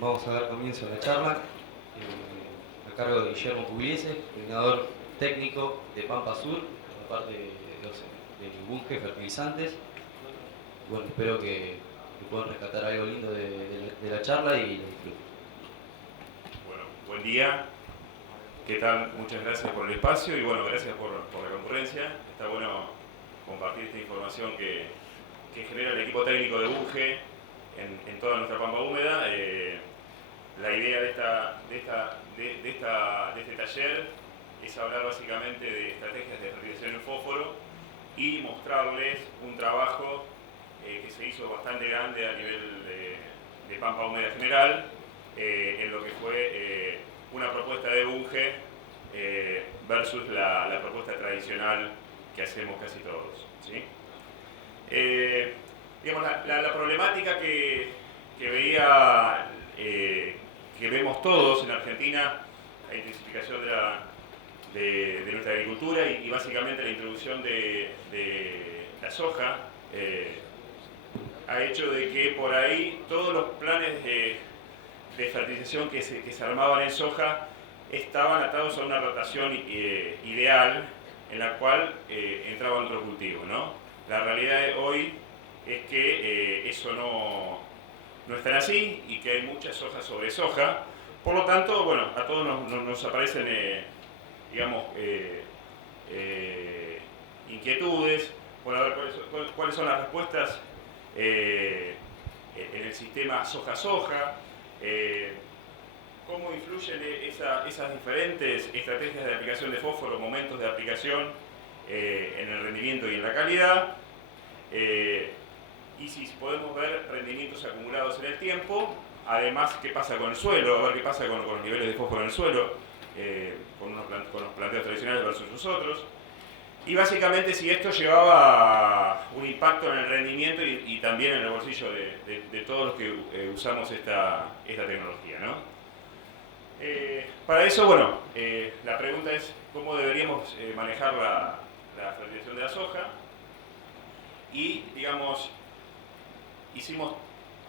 Vamos a dar comienzo a la charla a cargo de Guillermo Pugliese, coordinador técnico de Pampa Sur, por parte de Bunge Fertilizantes. Bueno, espero que puedan rescatar algo lindo de la charla y la disfruten. Bueno, buen día. ¿Qué tal? Muchas gracias por el espacio y bueno, gracias por la concurrencia. Está bueno compartir esta información que genera el equipo técnico de Bunge en toda nuestra pampa húmeda. La idea de este taller es hablar básicamente de estrategias de fertilización en fósforo y mostrarles un trabajo que se hizo bastante grande a nivel de pampa húmeda general, en lo que fue una propuesta de Bunge versus la propuesta tradicional que hacemos casi todos, ¿sí? Digamos, la problemática que veía, que vemos todos en Argentina, la intensificación de nuestra agricultura y básicamente la introducción de la soja, ha hecho de que por ahí todos los planes de fertilización que se armaban en soja estaban atados a una rotación ideal en la cual entraban otros cultivos, ¿no? La realidad de hoy es que eso no es tan así y que hay mucha soja sobre soja. Por lo tanto, bueno, a todos nos aparecen, digamos, inquietudes por ver cuáles son las respuestas en el sistema soja-soja, cómo influyen esas diferentes estrategias de aplicación de fósforo, momentos de aplicación en el rendimiento y en la calidad, y si podemos ver rendimientos acumulados en el tiempo, además qué pasa con el suelo, a ver qué pasa con los niveles de fósforo en el suelo, con los planteos tradicionales versus nosotros. Y básicamente si esto llevaba un impacto en el rendimiento y también en el bolsillo de todos los que usamos esta tecnología, ¿no? Para eso, bueno, la pregunta es cómo deberíamos manejar la fertilización de la soja. Y, digamos,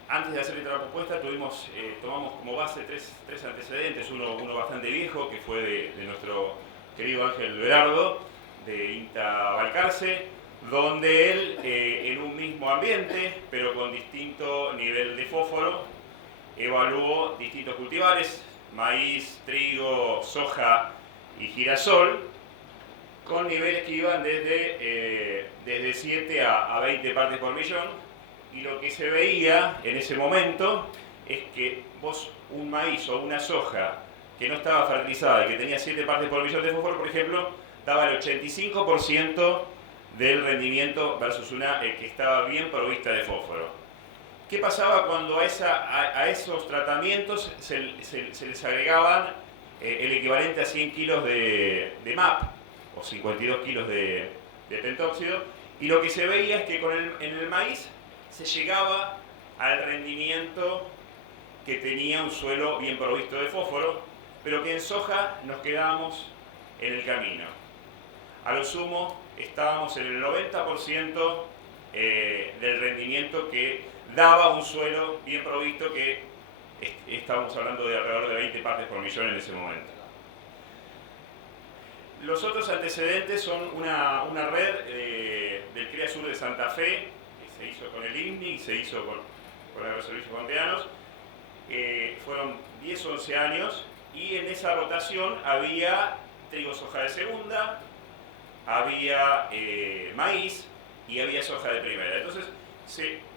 antes de hacer esta propuesta, tomamos como base tres antecedentes, uno bastante viejo, que fue de nuestro querido Ángel Berardo, de INTA Balcarce, donde él, en un mismo ambiente, pero con distinto nivel de fósforo, evaluó distintos cultivares, maíz, trigo, soja y girasol, con niveles que iban desde 7 a 20 partes por millón, y lo que se veía en ese momento es que vos un maíz o una soja que no estaba fertilizada y que tenía 7 partes por millón de fósforo, por ejemplo, daba el 85% del rendimiento versus una que estaba bien provista de fósforo. ¿Qué pasaba cuando a esos tratamientos se les agregaban el equivalente a 100 kilos de MAP o 52 kilos de pentóxido? Y lo que se veía es que en el maíz se llegaba al rendimiento que tenía un suelo bien provisto de fósforo, pero que en soja nos quedábamos en el camino. A lo sumo estábamos en el 90% del rendimiento que daba un suelo bien provisto, que estábamos hablando de alrededor de 20 partes por millón en ese momento. Los otros antecedentes son una red del CREA Sur de Santa Fe, que se hizo con el INNI y se hizo con Agroservicios Pampeanos. Fueron 10 o 11 años y en esa rotación había trigo, soja de segunda, había maíz y había soja de primera. Entonces,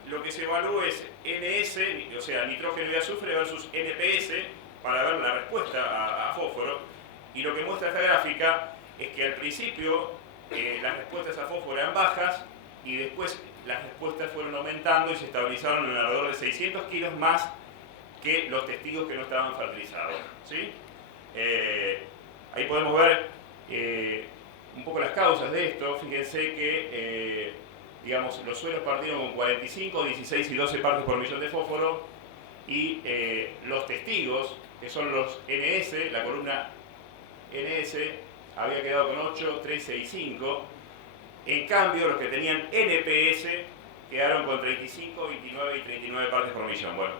lo que se evalúa es NS, o sea, nitrógeno y azufre versus NPS, para ver la respuesta a fósforo. Y lo que muestra esta gráfica es que al principio las respuestas a fósforo eran bajas y después las respuestas fueron aumentando y se estabilizaron en alrededor de 600 kilos más que los testigos que no estaban fertilizados, ¿sí? Ahí podemos ver un poco las causas de esto. Fíjense que digamos, los suelos partieron con 45, 16 y 12 partes por millón de fósforo y los testigos, que son los NS, la columna NS había quedado con 8, 13 y 5. En cambio, los que tenían NPS quedaron con 35, 29 y 39 partes por millón. Bueno,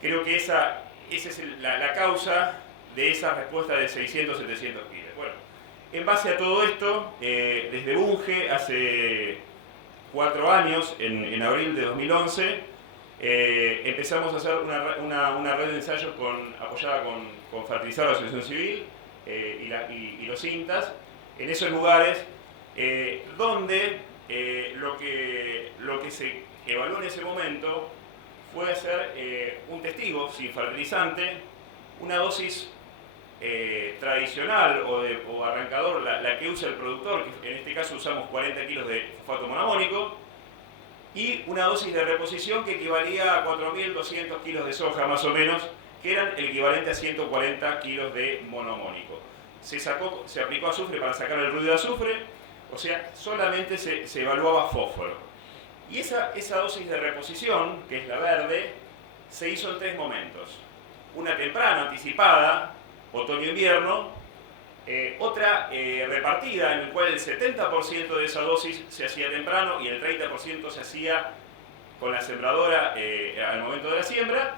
creo que esa esa es la causa de esa respuesta de 600-700 kilos. Bueno, en base a todo esto, desde Bunge, hace 4 años, en abril de 2011, empezamos a hacer una red de ensayos apoyada con Fertilizar la Asociación Civil y los INTAs, en esos lugares donde lo que se evaluó en ese momento fue hacer un testigo sin fertilizante, una dosis tradicional o arrancador, la que usa el productor, que en este caso usamos 40 kilos de fosfato monamónico, y una dosis de reposición que equivalía a 4.200 kilos de soja más o menos, que eran el equivalente a 140 kilos de monoamónico. Se aplicó azufre para sacar el ruido de azufre, o sea, solamente se evaluaba fósforo. Y esa dosis de reposición, que es la verde, se hizo en 3 momentos. Una temprana, anticipada, otoño-invierno, otra repartida, en la cual el 70% de esa dosis se hacía temprano y el 30% se hacía con la sembradora al momento de la siembra,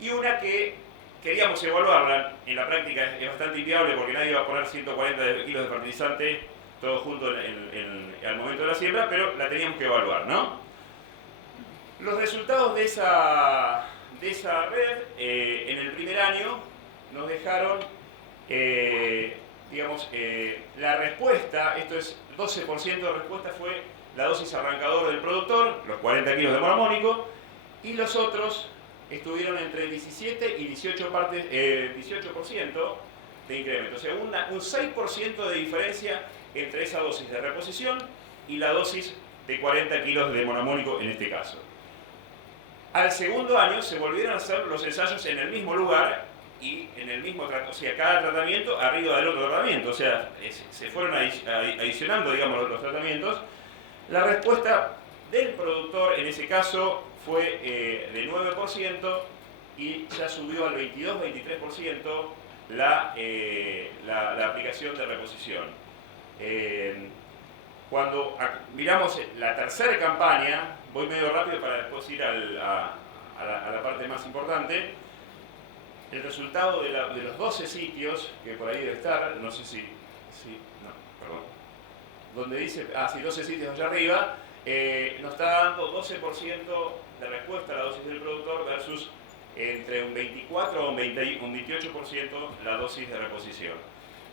y una que queríamos evaluarla, en la práctica es bastante inviable porque nadie va a poner 140 kilos de fertilizante todo junto al momento de la siembra, pero la teníamos que evaluar, ¿no? Los resultados de esa red en el primer año nos dejaron, la respuesta, esto es 12% de respuesta fue la dosis arrancadora del productor, los 40 kilos de monamónico, y los otros estuvieron entre 17 y 18% de incremento, o sea, un 6% de diferencia entre esa dosis de reposición y la dosis de 40 kilos de monamónico en este caso. Al segundo año se volvieron a hacer los ensayos en el mismo lugar y en el mismo tratamiento, o sea, cada tratamiento arriba del otro tratamiento, o sea, se fueron adicionando, digamos, los tratamientos. La respuesta del productor en ese caso fue de 9% y ya subió al 22-23% la aplicación de reposición. Cuando miramos la tercera campaña, voy medio rápido para después ir a la parte más importante, el resultado de los 12 sitios, que por ahí debe estar, no sé no, perdón, donde dice, 12 sitios allá arriba, nos está dando 12% de respuesta a la dosis del productor versus entre un 24 o un 28% la dosis de reposición.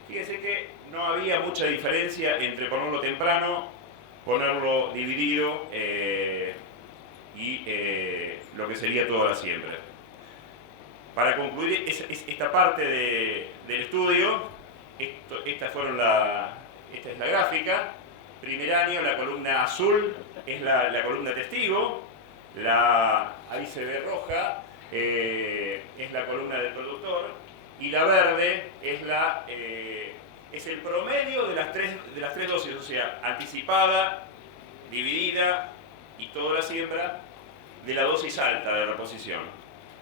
Fíjense que no había mucha diferencia entre ponerlo temprano, ponerlo dividido y lo que sería toda la siembra. Para concluir esta parte del estudio, esta es la gráfica. Primer año, la columna azul es la columna testigo, ahí se ve roja, es la columna del productor, y la verde es el promedio de las tres dosis, o sea, anticipada, dividida y toda la siembra de la dosis alta de reposición.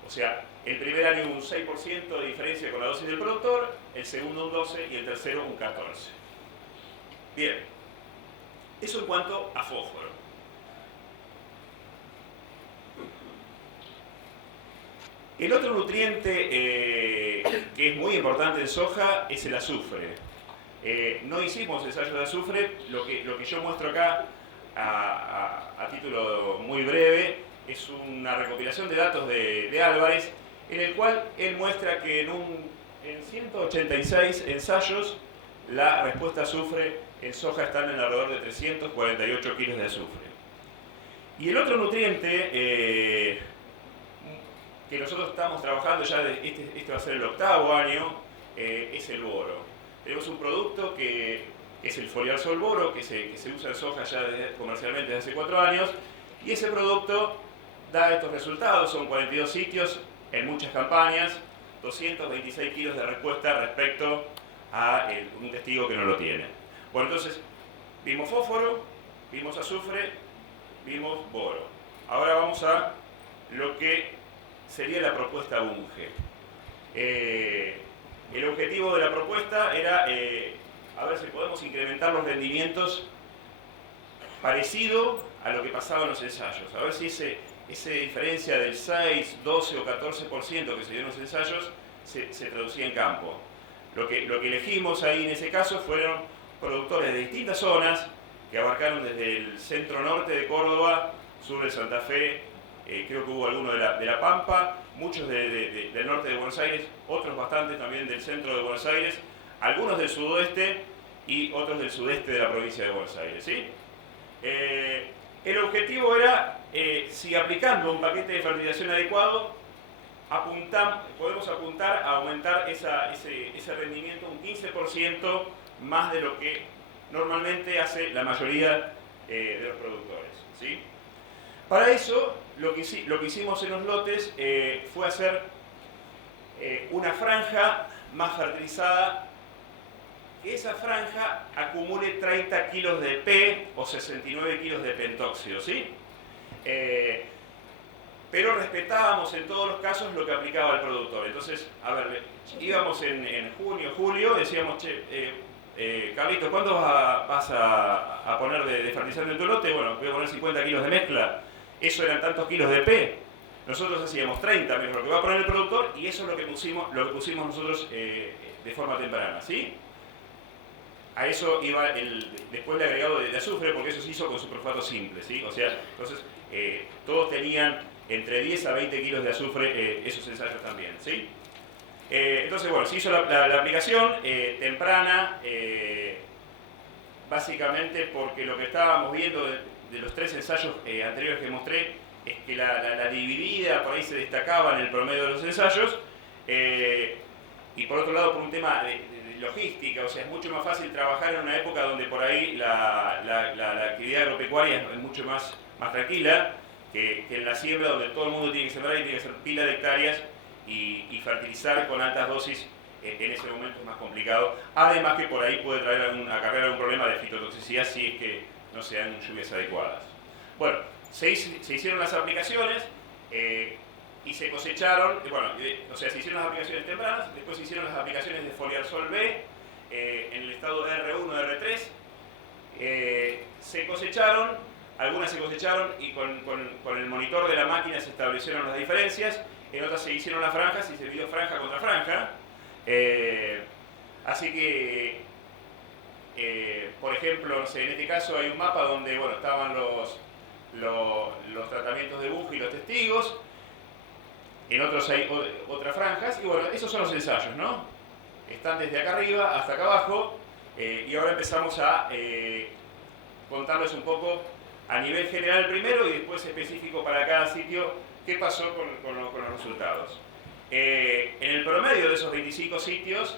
O sea, el primer año un 6% de diferencia con la dosis del productor, el segundo un 12% y el tercero un 14%. Bien, eso en cuanto a fósforo. El otro nutriente que es muy importante en soja es el azufre. No hicimos ensayos de azufre, lo que yo muestro acá a título muy breve es una recopilación de datos de Álvarez, en el cual él muestra que en 186 ensayos la respuesta a azufre en soja está en alrededor de 348 kilos de azufre. Y el otro nutriente que nosotros estamos trabajando ya, este va a ser el 8º año, es el boro. Tenemos un producto que es el Foliarsol Boro, que se usa en soja ya comercialmente desde hace 4 años, y ese producto da estos resultados, son 42 sitios en muchas campañas, 226 kilos de respuesta respecto a un testigo que no lo tiene. Bueno, entonces, vimos fósforo, vimos azufre, vimos boro. Ahora vamos a lo que sería la propuesta Bunge. El objetivo de la propuesta era a ver si podemos incrementar los rendimientos parecido a lo que pasaba en los ensayos, a ver si esa diferencia del 6, 12 o 14% que se dio en los ensayos se traducía en campo. Lo que elegimos ahí en ese caso fueron productores de distintas zonas que abarcaron desde el centro norte de Córdoba, sur de Santa Fe, creo que hubo algunos de la Pampa, muchos del norte de Buenos Aires, otros bastantes también del centro de Buenos Aires, algunos del sudoeste y otros del sudeste de la provincia de Buenos Aires, ¿sí? El objetivo era, si aplicando un paquete de fertilización adecuado, podemos apuntar a aumentar ese rendimiento un 15% más de lo que normalmente hace la mayoría de los productores, ¿sí? Para eso, lo que hicimos en los lotes fue hacer una franja más fertilizada, que esa franja acumule 30 kilos de P o 69 kilos de pentóxido, ¿sí? Pero respetábamos en todos los casos lo que aplicaba el productor. Entonces, a ver, íbamos en junio, julio, decíamos, che, Carlito, ¿cuánto vas a poner de fertilizante en tu lote? Bueno, voy a poner 50 kilos de mezcla. Eso eran tantos kilos de P. Nosotros hacíamos 30 menos lo que va a poner el productor y eso es lo que pusimos nosotros de forma temprana, ¿sí? A eso iba después el agregado de azufre, porque eso se hizo con superfato simple, ¿sí? O sea, entonces todos tenían entre 10 a 20 kilos de azufre esos ensayos también, ¿sí? Entonces, bueno, se hizo la aplicación temprana, básicamente porque lo que estábamos viendo de los 3 ensayos anteriores que mostré es que la dividida por ahí se destacaba en el promedio de los ensayos, y por otro lado por un tema de logística, o sea, es mucho más fácil trabajar en una época donde por ahí la actividad agropecuaria es mucho más tranquila que en la siembra, donde todo el mundo tiene que sembrar y tiene que hacer pila de hectáreas y fertilizar con altas dosis. En ese momento es más complicado, además que por ahí puede acarrear algún problema de fitotoxicidad si es que no se dan lluvias adecuadas. Bueno, se hicieron las aplicaciones y se cosecharon, o sea, se hicieron las aplicaciones tempranas, después se hicieron las aplicaciones de Foliarsol B en el estado R1, R3, se cosecharon, algunas se cosecharon y con el monitor de la máquina se establecieron las diferencias, en otras se hicieron las franjas y se midió franja contra franja, así que, por ejemplo, no sé, en este caso hay un mapa donde, bueno, estaban los tratamientos de Bunge y los testigos, en otros hay otras franjas, y bueno, esos son los ensayos, ¿no? Están desde acá arriba hasta acá abajo, y ahora empezamos a contarles un poco a nivel general primero y después específico para cada sitio qué pasó con los resultados. En el promedio de esos 25 sitios,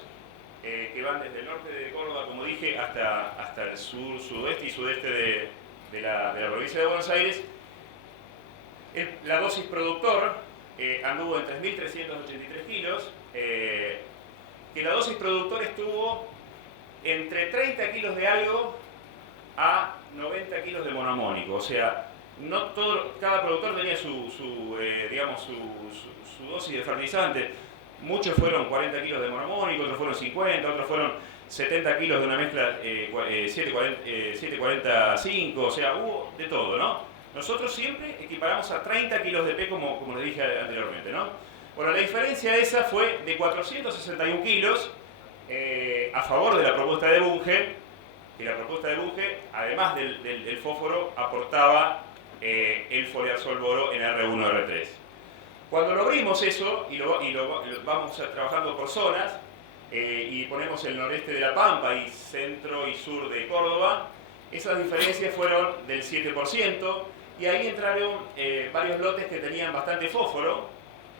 que van desde el norte de Córdoba, como dije, hasta el sur, sudoeste y sudeste de la provincia de Buenos Aires, la dosis productor anduvo en 3.383 kilos, que la dosis productor estuvo entre 30 kilos de algo a 90 kilos de monoamónico, o sea, cada productor tenía su dosis de fertilizante. Muchos fueron 40 kilos de monoamónico, otros fueron 50, otros fueron 70 kilos de una mezcla 745, o sea, hubo de todo, ¿no? Nosotros siempre equiparamos a 30 kilos de P, como les dije anteriormente, ¿no? Bueno, la diferencia esa fue de 461 kilos a favor de la propuesta de Bunge, que la propuesta de Bunge, además del fósforo, aportaba el Foliarsol Boro en R1, R3. Cuando logramos eso, y lo vamos trabajando por zonas, y ponemos el noreste de La Pampa y centro y sur de Córdoba, esas diferencias fueron del 7%, y ahí entraron varios lotes que tenían bastante fósforo,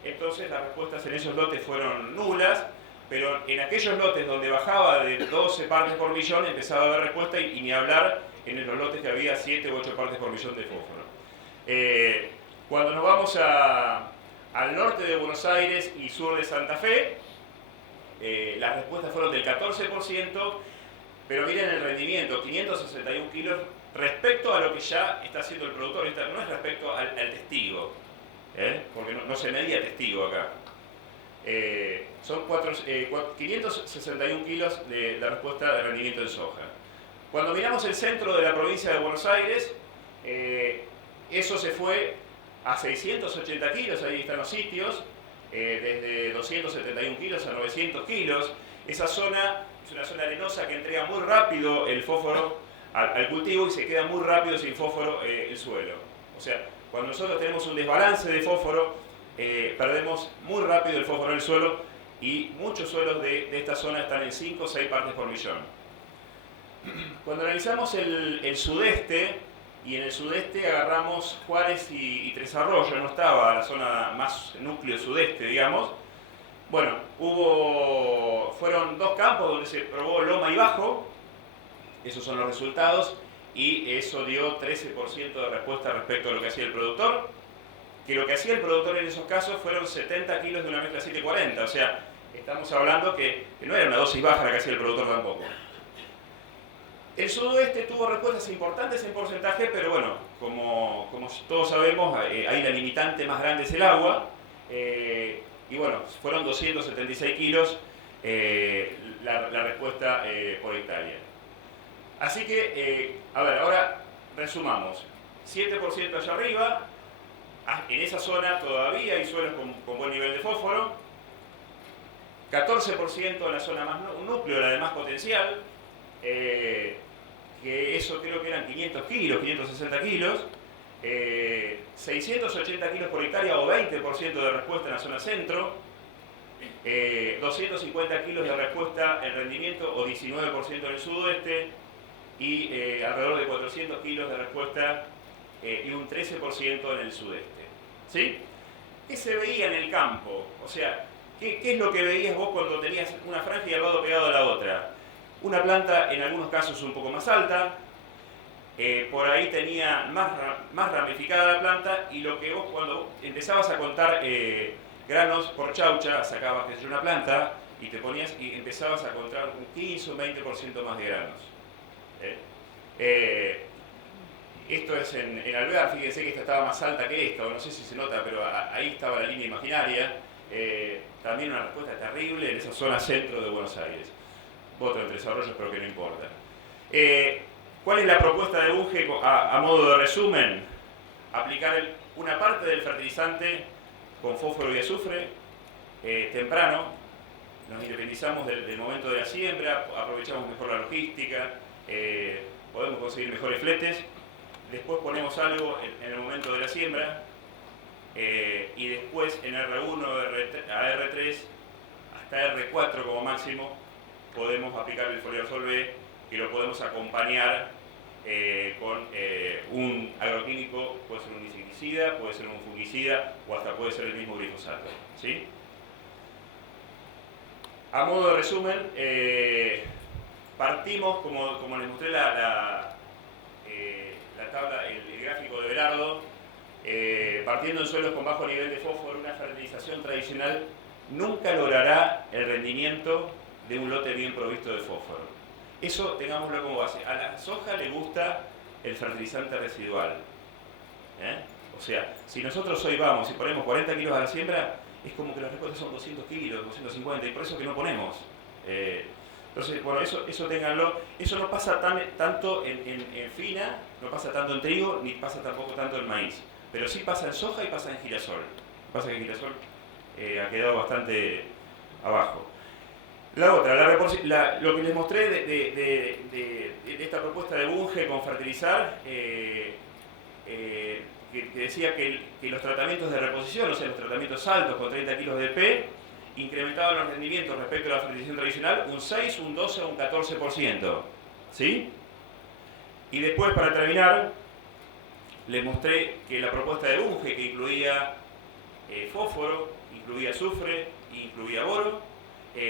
entonces las respuestas en esos lotes fueron nulas, pero en aquellos lotes donde bajaba de 12 partes por millón empezaba a haber respuesta, y ni hablar en los lotes que había 7 u 8 partes por millón de fósforo. Cuando nos vamos al norte de Buenos Aires y sur de Santa Fe, las respuestas fueron del 14%, pero miren el rendimiento, 561 kilos respecto a lo que ya está haciendo el productor. No es respecto al testigo, porque no se medía testigo acá. Son 561 kilos de la respuesta de rendimiento en soja. Cuando miramos el centro de la provincia de Buenos Aires, eso se fue a 680 kilos, ahí están los sitios, desde 271 kilos a 900 kilos. Esa zona es una zona arenosa que entrega muy rápido el fósforo al cultivo y se queda muy rápido sin fósforo el suelo. O sea, cuando nosotros tenemos un desbalance de fósforo, perdemos muy rápido el fósforo en el suelo y muchos suelos de esta zona están en 5 o 6 partes por millón. Cuando analizamos el sudeste, y en el sudeste agarramos Juárez y Tres Arroyos, no estaba la zona más núcleo sudeste, digamos. Bueno, fueron 2 campos donde se probó Loma y Bajo, esos son los resultados, y eso dio 13% de respuesta respecto a lo que hacía el productor, que lo que hacía el productor en esos casos fueron 70 kilos de una mezcla 740, o sea, estamos hablando que no era una dosis baja la que hacía el productor tampoco. El sudoeste tuvo respuestas importantes en porcentaje, pero bueno, como todos sabemos, ahí la limitante más grande es el agua, y bueno, fueron 276 kilos la respuesta por hectárea. Así que, a ver, ahora resumamos. 7% allá arriba, en esa zona todavía hay suelos con buen nivel de fósforo, 14% en la zona más núcleo, la de más potencial, que eso creo que eran 500 kilos, 560 kilos, 680 kilos por hectárea o 20% de respuesta en la zona centro, 250 kilos de respuesta en rendimiento o 19% en el sudoeste y alrededor de 400 kilos de respuesta y un 13% en el sudeste. ¿Sí? ¿Qué se veía en el campo? O sea, ¿qué es lo que veías vos cuando tenías una franja y al lado pegado a la otra? Una planta en algunos casos un poco más alta, por ahí tenía más ramificada la planta y lo que vos cuando empezabas a contar granos por chaucha, sacabas una planta y te ponías y empezabas a contar un 15 o 20% más de granos. Esto es en Alvear, fíjense que esta estaba más alta que esta, no sé si se nota, pero ahí estaba la línea imaginaria. También una respuesta terrible en esa zona centro de Buenos Aires. Voto en Tres Arroyos, pero que no importa. ¿Cuál es la propuesta de Bunge a modo de resumen? Aplicar una parte del fertilizante con fósforo y azufre temprano. Nos independizamos del momento de la siembra, aprovechamos mejor la logística, podemos conseguir mejores fletes. Después ponemos algo en el momento de la siembra y después en R1 a R3 hasta R4 como máximo podemos aplicar el foliarsol B y lo podemos acompañar con un agroquímico, puede ser un insecticida, puede ser un fungicida o hasta puede ser el mismo glifosato. ¿Sí? A modo de resumen, partimos, como les mostré la tabla, el gráfico de Berardo, partiendo en suelos con bajo nivel de fósforo, una fertilización tradicional nunca logrará el rendimiento de un lote bien provisto de fósforo. Eso tengámoslo como base. A la soja le gusta el fertilizante residual. O sea, si nosotros hoy vamos y ponemos 40 kilos a la siembra, es como que las respuestas son 200 kilos, 250, y por eso que no ponemos. Entonces, bueno, eso ténganlo. Eso no pasa tanto en fina, no pasa tanto en trigo, ni pasa tampoco tanto en maíz. Pero sí pasa en soja y pasa en girasol. Pasa que el girasol ha quedado bastante abajo. La otra, lo que les mostré de esta propuesta de Bunge con fertilizar, que decía que los tratamientos de reposición, o sea, los tratamientos altos con 30 kilos de P, incrementaban los rendimientos respecto a la fertilización tradicional un 6, un 12 o un 14%. ¿Sí? Y después, para terminar, les mostré que la propuesta de Bunge, que incluía fósforo, incluía azufre, incluía boro,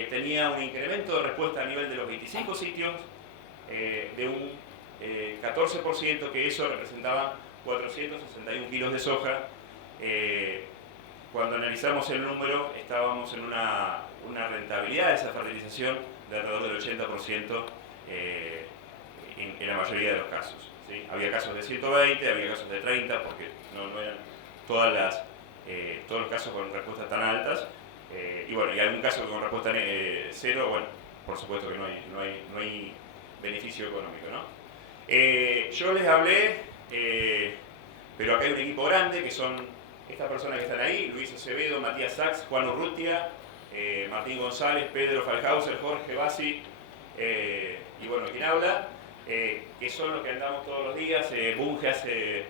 tenía un incremento de respuesta a nivel de los 25 sitios de un 14%, que eso representaba 461 kilos de soja. Cuando analizamos el número, estábamos en una rentabilidad de esa fertilización de alrededor del 80% en la mayoría de los casos. ¿Sí? Había casos de 120, había casos de 30, porque no eran todos los casos con respuestas tan altas. Y bueno, y algún caso con respuesta cero, bueno, por supuesto que no hay beneficio económico, ¿no? Yo les hablé, pero acá hay un equipo grande que son Estas personas que están ahí, Luis Acevedo, Matías Sachs, Juan Urrutia, Martín González, Pedro Falhauser, Jorge Bassi, y bueno, quien habla, que son los que andamos todos los días. Bunge hace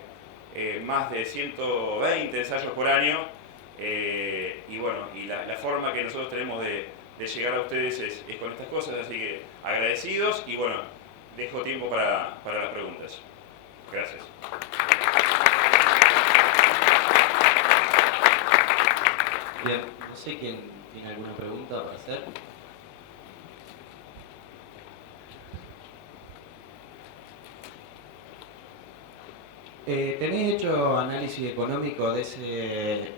más de 120 ensayos por año, y bueno, y la forma que nosotros tenemos de llegar a ustedes es con estas cosas, así que agradecidos, y bueno, dejo tiempo para las preguntas. Gracias. Bien, no sé quién tiene alguna pregunta para hacer. ¿Tenés hecho análisis económico de ese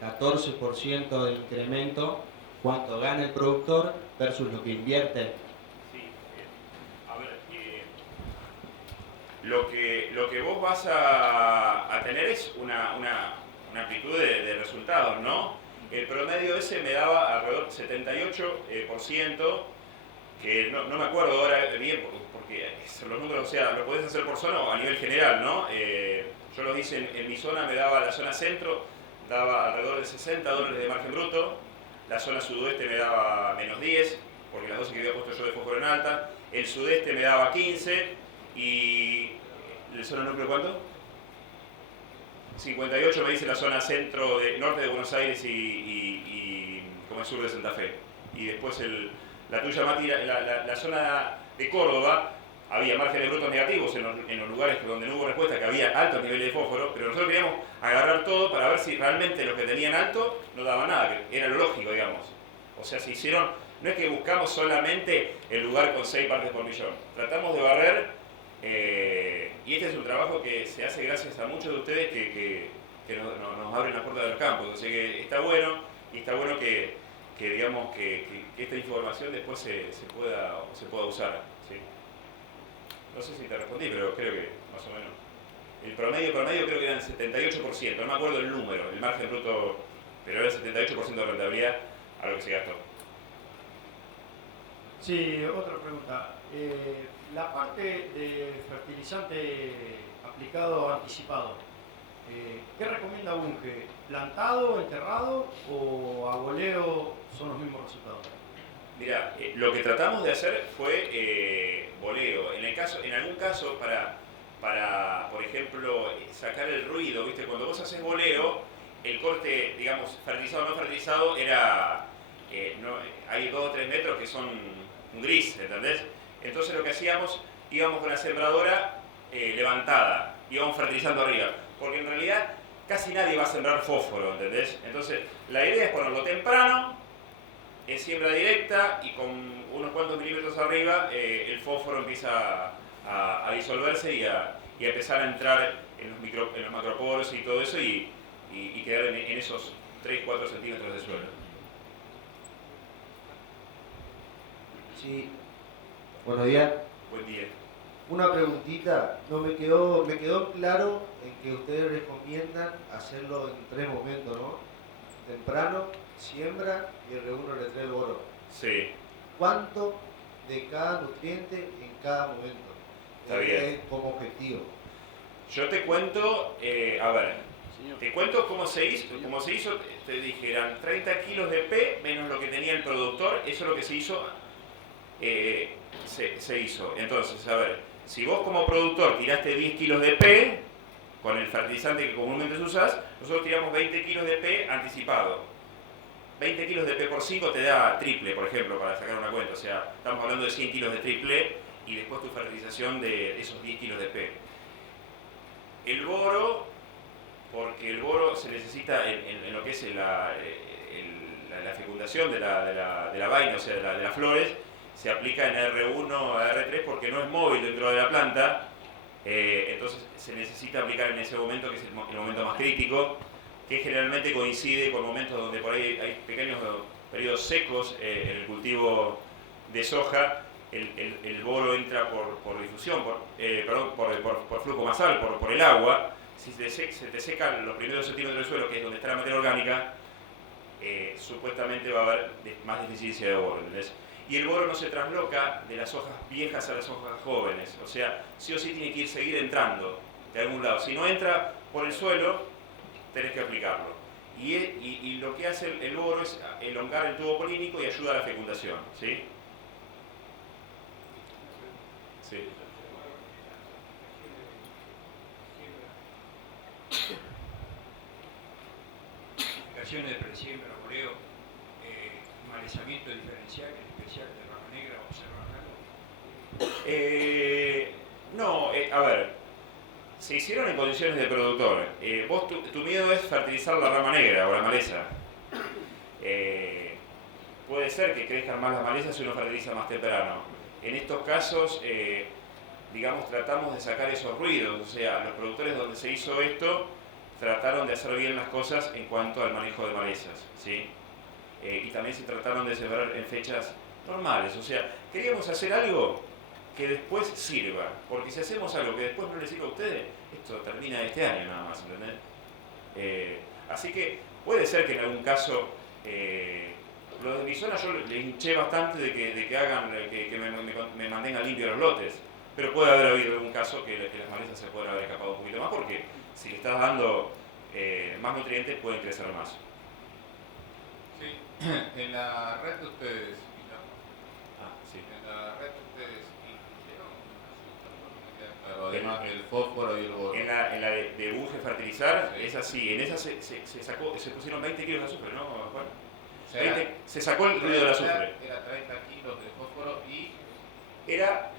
14% de incremento? ¿Cuánto gana el productor versus lo que invierte? Sí, a ver, lo que vos vas a tener es una amplitud de resultados, ¿no? El promedio ese me daba alrededor del 78%, que no me acuerdo ahora bien, porque son los números, o sea, lo podés hacer por zona o a nivel general, ¿no? Yo lo hice en mi zona, me daba la zona centro, daba alrededor de $60 de margen bruto, la zona sudoeste me daba menos 10, porque las dosis que había puesto yo de fósforo en alta, el sudeste me daba 15, y ¿la zona núcleo cuánto? 58 me dice la zona centro de norte de Buenos Aires y como el sur de Santa Fe. Y después la tuya, Mati, la zona de Córdoba, había márgenes brutos negativos en los lugares donde no hubo respuesta, que había altos niveles de fósforo, pero nosotros queríamos agarrar todo para ver si realmente los que tenían alto no daban nada, que era lo lógico, digamos. O sea, se hicieron, no es que buscamos solamente el lugar con 6 partes por millón, tratamos de barrer. Y este es un trabajo que se hace gracias a muchos de ustedes que nos abren la puerta de los campos, así que está bueno, y está bueno que digamos que esta información después se pueda usar, ¿sí? No sé si te respondí, pero creo que más o menos. El promedio creo que era el 78%, no me acuerdo el número, el margen bruto, pero era el 78% de rentabilidad a lo que se gastó. Sí, otra pregunta. La parte de fertilizante aplicado anticipado, ¿qué recomienda Bunge? ¿Plantado, enterrado o a voleo son los mismos resultados? Mirá, lo que tratamos de hacer fue voleo. En algún caso, para por ejemplo, sacar el ruido, ¿viste? Cuando vos haces voleo, el corte, digamos, fertilizado o no fertilizado, hay 2 o 3 metros que son un gris, ¿entendés? Entonces lo que hacíamos, íbamos con la sembradora levantada, íbamos fertilizando arriba, porque en realidad casi nadie va a sembrar fósforo, ¿entendés? Entonces la idea es ponerlo temprano, en siembra directa, y con unos cuantos milímetros arriba el fósforo empieza a disolverse y a empezar a entrar en los macroporos y todo eso, y quedar en esos 3-4 centímetros de suelo. Sí, buenos días. Buen día. Una preguntita, me quedó claro en que ustedes recomiendan hacerlo en 3 momentos, ¿no? Temprano, siembra y el R1, R3, el boro. Sí. ¿Cuánto de cada nutriente en cada momento? Está bien. Como objetivo. Yo te cuento, te cuento cómo se hizo, te dije, eran 30 kilos de P menos lo que tenía el productor, eso es lo que se hizo. Se hizo. Entonces, a ver, si vos como productor tiraste 10 kilos de P, con el fertilizante que comúnmente usás, nosotros tiramos 20 kilos de P anticipado. 20 kilos de P por 5 te da triple, por ejemplo, para sacar una cuenta. O sea, estamos hablando de 100 kilos de triple y después tu fertilización de esos 10 kilos de P. El boro, porque el boro se necesita en lo que es la fecundación de la vaina, o sea, de las flores, se aplica en R1 a R3 porque no es móvil dentro de la planta, entonces se necesita aplicar en ese momento, que es el momento más crítico, que generalmente coincide con momentos donde por ahí hay pequeños periodos secos en el cultivo de soja. El boro entra por difusión, por flujo masal, por el agua. Si se te secan los primeros centímetros del suelo, que es donde está la materia orgánica, supuestamente va a haber más deficiencia de boro, ¿entendés? Y el boro no se trasloca de las hojas viejas a las hojas jóvenes, o sea, sí o sí tiene que seguir entrando de algún lado. Si no entra por el suelo, tenés que aplicarlo. Y lo que hace el boro es elongar el tubo polínico y ayuda a la fecundación, ¿sí? Sí. De presiembra, boleo, malezamiento diferencial, especial de rama negra, observan algo. No, a ver, se hicieron en condiciones de productor. Vos tu miedo es fertilizar la rama negra o la maleza. Puede ser que crezcan más las malezas si uno fertiliza más temprano. En estos casos, digamos, tratamos de sacar esos ruidos. O sea, los productores donde se hizo esto trataron de hacer bien las cosas en cuanto al manejo de malezas, ¿sí? Y también se trataron de sembrar en fechas normales. O sea, queríamos hacer algo que después sirva, porque si hacemos algo que después no les sirva a ustedes, esto termina este año nada más, ¿entendés? Así que puede ser que en algún caso, los de mi zona yo les hinché bastante de que hagan, que me mantengan limpios los lotes, pero puede haber habido algún caso que las malezas se puedan haber escapado un poquito más, porque si le estás dando más nutrientes pueden crecer más. Sí, en la red de ustedes, Sí. en la red de ustedes incluyeron claro, además del fósforo y el boro. En la de Bunge fertilizar, Sí. es así, en esa se pusieron 20 kilos de azufre, ¿no, Juan? O sea, Se sacó el ruido del azufre. Era 30 kilos de fósforo y Era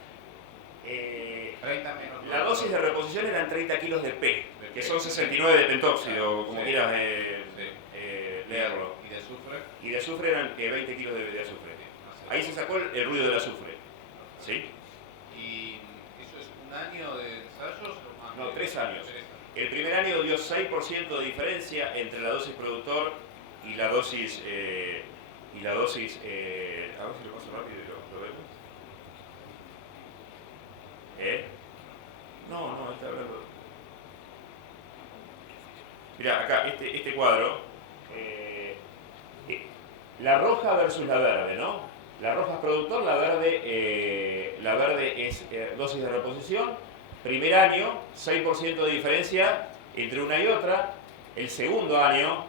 30 menos. la dosis de reposición eran 30 kilos de P, que son 69 de pentóxido, como Sí. quieras Sí. leerlo. Y de azufre. Y de azufre eran 20 kilos de azufre. Ahí se sacó el ruido del azufre. ¿Sí? ¿Y eso es un año de ensayos o más? No, 3 años. 3 años. El primer año dio 6% de diferencia entre la dosis productor y la dosis... a ver si lo paso rápido y lo vemos. No, está hablando. Mirá, acá, este cuadro, la roja versus la verde, ¿no? La roja es productor, la verde es dosis de reposición. Primer año, 6% de diferencia entre una y otra. El segundo año,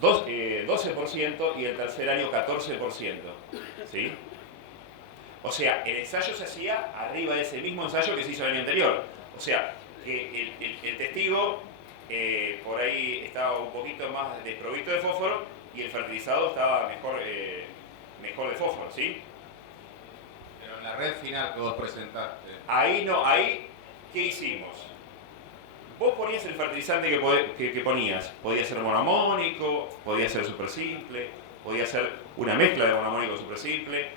12% y el tercer año, 14%. ¿Sí? O sea, el ensayo se hacía arriba de ese mismo ensayo que se hizo el año anterior. O sea, que el testigo por ahí estaba un poquito más desprovisto de fósforo y el fertilizado estaba mejor de fósforo, ¿sí? Pero en la red final que vos presentaste. Ahí no, ¿qué hicimos? Vos ponías el fertilizante que ponías. Podía ser monoamónico, podía ser super simple, podía ser una mezcla de monoamónico y super simple,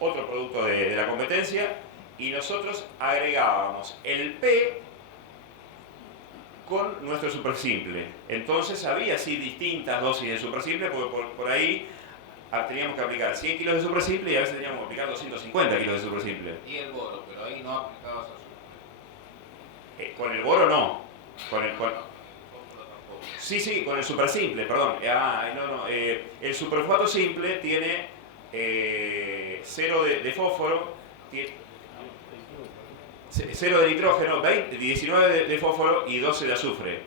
otro producto de la competencia, y nosotros agregábamos el P con nuestro super simple. Entonces había así distintas dosis de super simple, porque por ahí teníamos que aplicar 100 kilos de super simple y a veces teníamos que aplicar 250 kilos de super simple. Y el boro, pero ahí no aplicabas azufre. Con el boro no. Fósforo tampoco. Sí, con el super simple, perdón. El superfosfato simple tiene 0 de fósforo, 0 de nitrógeno, 19 de fósforo y 12 de azufre.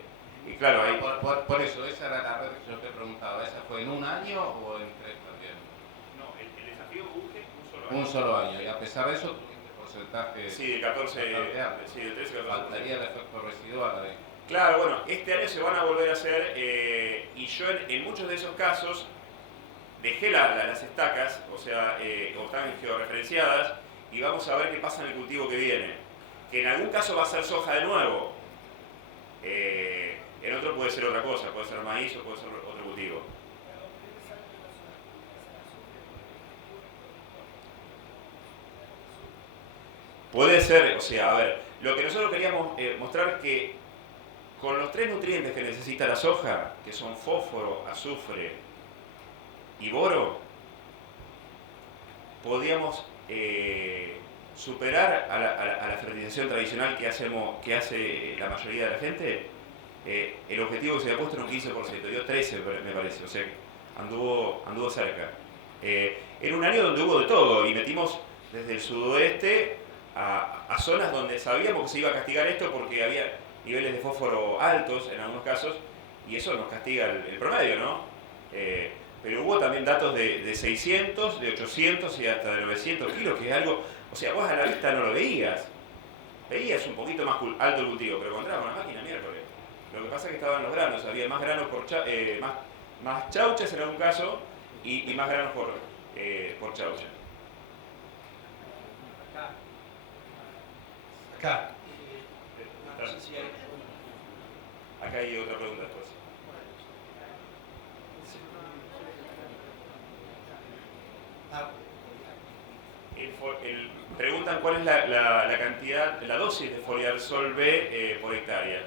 Y claro, ahí... Por eso, esa era la red que yo te preguntaba. ¿Esa fue en un año o en 3 también? No, el desafío Bunge, un solo año. Un solo año. Y a pesar de eso, tuviste porcentaje. Sí, de 14, bastante alto. sí, de 13 a 14%. Faltaría el efecto residual ahí. Claro, bueno, este año se van a volver a hacer y yo en muchos de esos casos dejé las estacas, o sea, o están georreferenciadas y vamos a ver qué pasa en el cultivo que viene. Que en algún caso va a ser soja de nuevo, en otro puede ser otra cosa, puede ser maíz o puede ser otro cultivo. Puede ser, o sea, a ver, lo que nosotros queríamos mostrar es que con los 3 nutrientes que necesita la soja, que son fósforo, azufre y boro, podíamos superar a la fertilización tradicional que hace la mayoría de la gente. El objetivo que se había puesto era un 15%, dio 13 me parece, o sea, anduvo cerca. En un año donde hubo de todo y metimos desde el sudoeste a zonas donde sabíamos que se iba a castigar esto porque había niveles de fósforo altos en algunos casos y eso nos castiga el promedio, ¿no? Pero hubo también datos de 600, de 800 y hasta de 900 kilos, que es algo, o sea, vos a la vista no lo veías. Veías un poquito más alto el cultivo, pero cuando entrabas con la máquina, miércoles. Lo que pasa es que estaban los granos, había más granos más chauchas en algún caso y más granos por chaucha. Acá. Acá hay otra pregunta después. Preguntan cuál es la cantidad, la dosis de foliar Sol B por hectárea.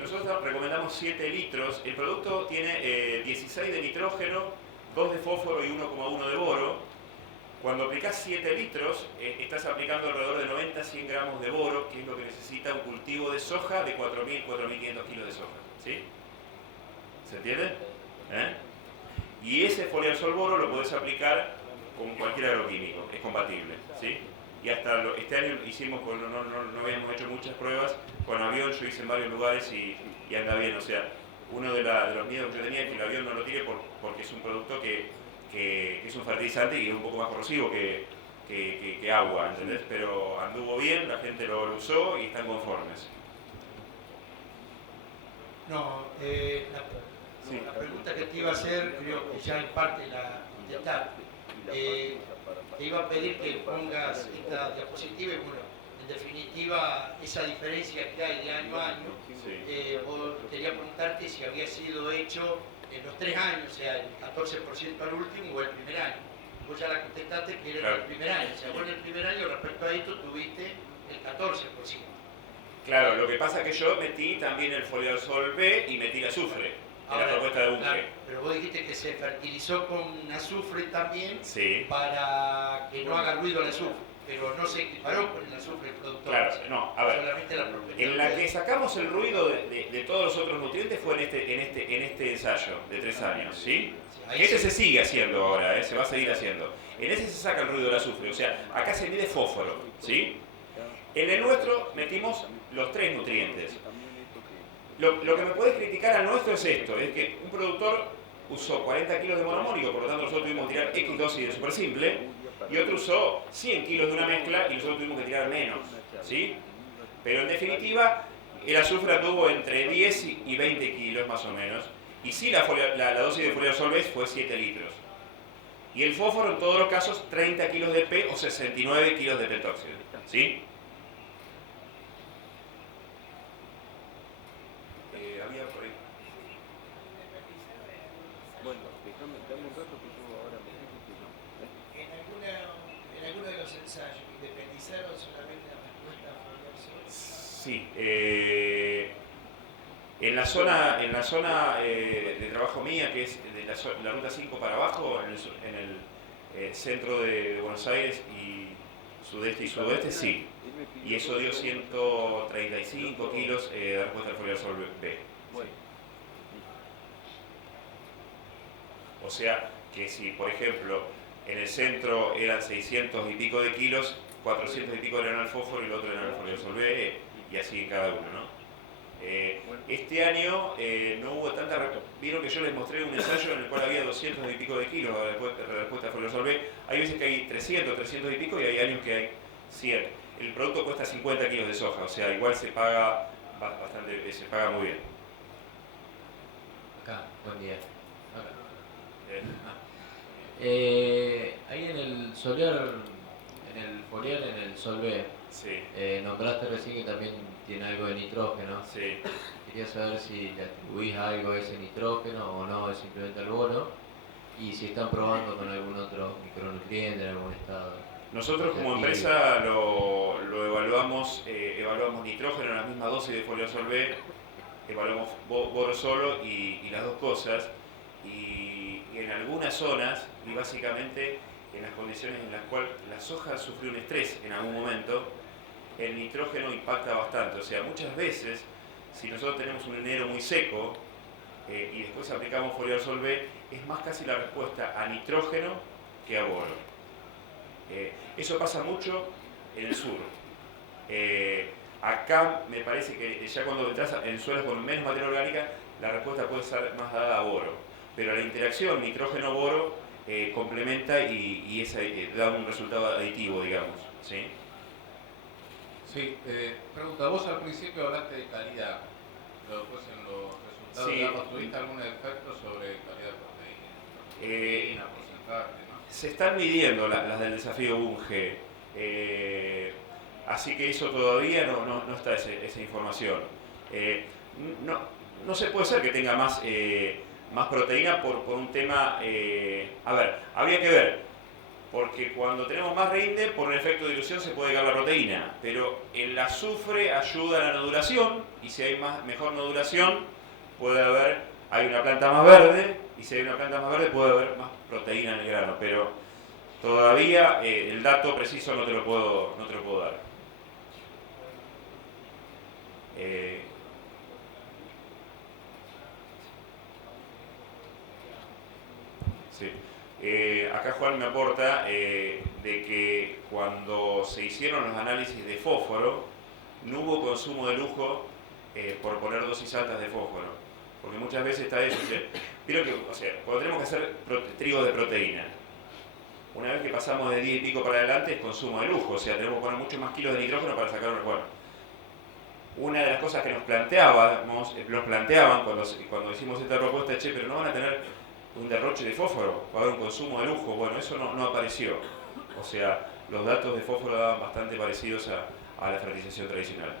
Nosotros recomendamos 7 litros. El producto tiene 16 de nitrógeno, 2 de fósforo y 1,1 de boro. Cuando aplicás 7 litros, estás aplicando alrededor de 90-100 gramos de boro, que es lo que necesita un cultivo de soja de 4.000-4.500 kilos de soja. ¿Sí? ¿Se entiende? Y ese foliar Sol boro lo podés aplicar con cualquier agroquímico, es compatible. ¿Sí? Y hasta este año hicimos, no habíamos hecho muchas pruebas, con avión yo hice en varios lugares y anda bien. O sea, uno de los miedos que yo tenía es que el avión no lo tire porque es un producto que es un fertilizante y es un poco más corrosivo que agua, ¿entendés? Pero anduvo bien, la gente lo usó y están conformes. No, la pregunta que te iba a hacer, creo que ya en parte la contestaste. Te iba a pedir que pongas esta diapositiva y bueno, en definitiva esa diferencia que hay de año a año, quería preguntarte si había sido hecho en los 3 años, o sea, el 14% al último o el primer año. Vos ya la contestaste que era el primer año, o sea, vos en el primer año respecto a esto tuviste el 14%. Claro, lo que pasa es que yo metí también el foliar Sol B y metí el azufre en la propuesta de Bunge. Claro, pero vos dijiste que se fertilizó con azufre también Sí. para que no haga ruido el azufre, pero no se equiparó con el azufre del productor. Claro, no, a ver. Solamente la propiedad. En la que sacamos el ruido de todos los otros nutrientes fue en este ensayo de 3 años, ¿sí? Este se sigue haciendo ahora, se va a seguir haciendo. En ese se saca el ruido del azufre, o sea, acá se mide fósforo, ¿sí? En el nuestro metimos los 3 nutrientes. Lo que me podés criticar al nuestro es esto, es que un productor usó 40 kilos de monomónico, por lo tanto nosotros tuvimos que tirar X dosis de super simple, y otro usó 100 kilos de una mezcla y nosotros tuvimos que tirar menos, ¿sí? Pero en definitiva, el azufre anduvo entre 10 y 20 kilos más o menos, y sí la dosis de foliar Sol B fue 7 litros. Y el fósforo en todos los casos 30 kilos de P o 69 kilos de pentóxido, ¿sí? Había por ahí. Bueno, dame un rato que yo ahora me fijo que no. En alguno de los ensayos, ¿independizaron solamente la respuesta a foliar Sol? Sí, en la zona de trabajo mía, que es de la ruta 5 para abajo, en el centro de Buenos Aires y sudeste y sudoeste, sí. Y eso dio 135 kilos de respuesta al foliar Sol B. Bueno. O sea, que si, por ejemplo, en el centro eran 600 y pico de kilos, 400 y pico eran al fósforo y el otro eran al foliar Sol B, y así en cada uno, ¿no? Este año no hubo tanta... Vieron que yo les mostré un ensayo en el cual había 200 y pico de kilos de respuesta al foliar Sol B. Hay veces que hay 300 y pico y hay años que hay 100. El producto cuesta 50 kilos de soja, o sea, igual se paga bastante, se paga muy bien. Acá, buen día. Acá. Bien. Ahí en el foliar, en el Sol B, Sí, nombraste recién que también tiene algo de nitrógeno. sí. Quería saber si le atribuís algo a ese nitrógeno o no, es simplemente al bono, y si están probando con algún otro micronutriente en algún estado. Nosotros como empresa lo evaluamos, evaluamos nitrógeno en la misma dosis de foliar Sol B, evaluamos boro solo y las dos cosas, y en algunas zonas, y básicamente en las condiciones en las cuales la soja sufrió un estrés en algún momento, el nitrógeno impacta bastante. O sea, muchas veces, si nosotros tenemos un enero muy seco y después aplicamos foliar Sol B, es más casi la respuesta a nitrógeno que a boro. Eso pasa mucho en el sur. Acá me parece que ya cuando entras en suelos con menos materia orgánica, la respuesta puede ser más dada a boro. Pero la interacción nitrógeno-boro complementa y da un resultado aditivo, digamos. ¿Sí? Sí, pregunta, vos al principio hablaste de calidad, pero después en los resultados, Sí. digamos, ¿tuviste algún efecto sobre calidad de proteína, porcentaje, no? Se están midiendo las del desafío Bunge, así que eso todavía no está esa información. No se puede ser que tenga más proteína por un tema... a ver, habría que ver, porque cuando tenemos más rinde, por un efecto de dilución se puede ganar la proteína, pero el azufre ayuda a la nodulación, y si hay mejor nodulación, hay una planta más verde, y si hay una planta más verde puede haber más proteína en el grano, pero todavía el dato preciso no te lo puedo dar. Sí. Acá Juan me aporta de que cuando se hicieron los análisis de fósforo, no hubo consumo de lujo por poner dosis altas de fósforo. Porque muchas veces está eso. Cuando tenemos que hacer trigo de proteína, una vez que pasamos de 10 y pico para adelante es consumo de lujo. O sea, tenemos que poner muchos más kilos de nitrógeno para sacar un recuerdo. Una de las cosas que nos planteaban cuando hicimos esta propuesta, pero no van a tener un derroche de fósforo, va a haber un consumo de lujo. Bueno, eso no apareció. O sea, los datos de fósforo daban bastante parecidos a la fertilización tradicional.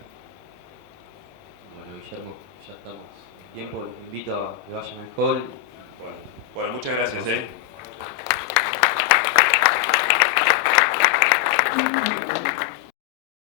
Bueno, Guillermo, ya estamos en tiempo, los invito a que vayan al hall. Bueno, muchas gracias.